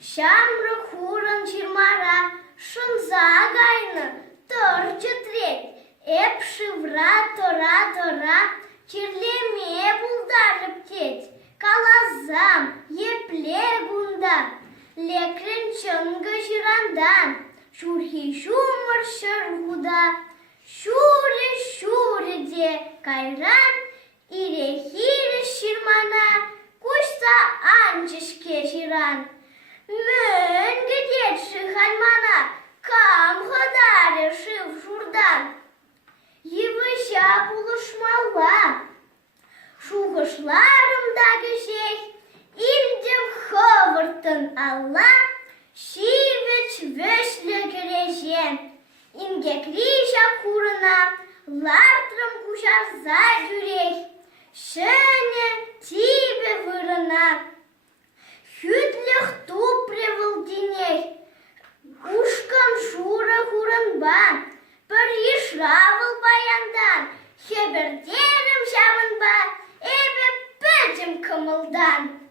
Şamrı huran çirmara, şınza gayны, tırcı trek, ep şıvra tora, çirleme buldarıp tet, kalazam, yeple gunda, lekrin çıngı jirandan, şurhi şumır şırguda, şuri de kayran, İre şirmana, kuşsa ancışke jiran. Mön gidet şıhalmana, kam kadar şıv şurdan. Yıvışa buluşmalla, şuğuşlarımdaki şey, ildim hıvırtın Allah, şiveç vöşlü göreceğim. İngekrişa kuruna, lartrım kuşarsa yürek, şöne tibe vırına, hütlük tupre diney, ушкам шура хурынба, бір ешравыл баяндан, хебердерім жамынба, эбе пәдім кымылдан.